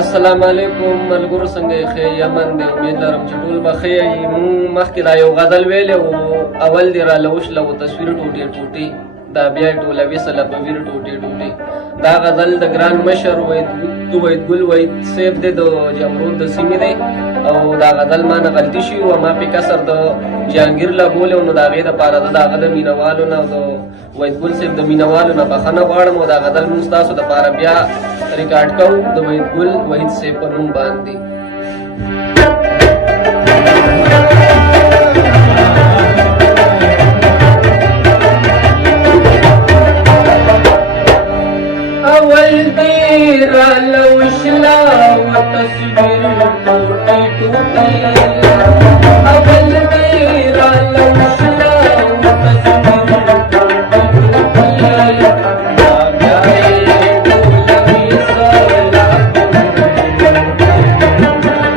السلام علیکم ملګرو، څنګه یې ښه یمن دی؟ امید لرم چې ټول به ښه یې. مونږ مخکې دا یو غزل ویلی و، اول دې راله وشله و تصویر ټوټې ټوټې، دا بیا یې ټولوي سله په ویر ټوټې ټوټې. دا غزل د ګران مشر وحیدګل وحید صاحب دی، د جمرود د سیمې دی، او دا غزل ما نه غلطي شوي وه، ما پې کسر د جهانګیر لا بولی و، نو د هغې دپاره زه د هغه د مینهوالو نه او د وحیدګل صاحب د مینهوالو نه بخښنه غواړم، او دا غزل مونږ ستاسو دپاره بیا ریکارډ کوو د وحیدګل وحید صاحب په نوم باندې. اول دې راله وشله و تصویر ټوټې ټوټې، اول دې راله وشله و تصویر ټوټې ټوټې، دا بیا یې ټولوي سلا دا بیا یې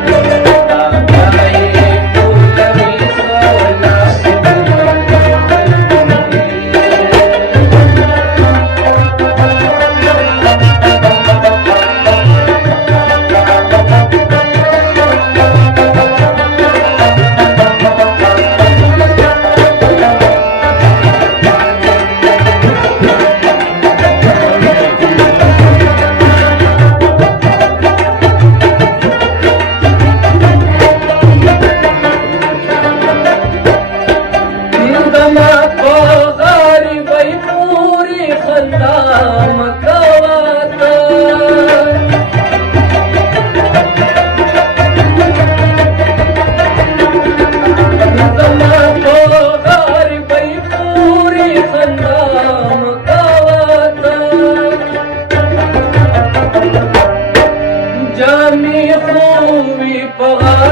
ټولوي سلا.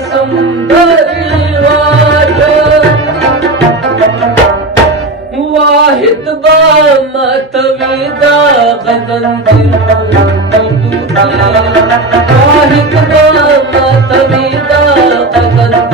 سندري واحد با متویدا غزن واحد با متویدا غزن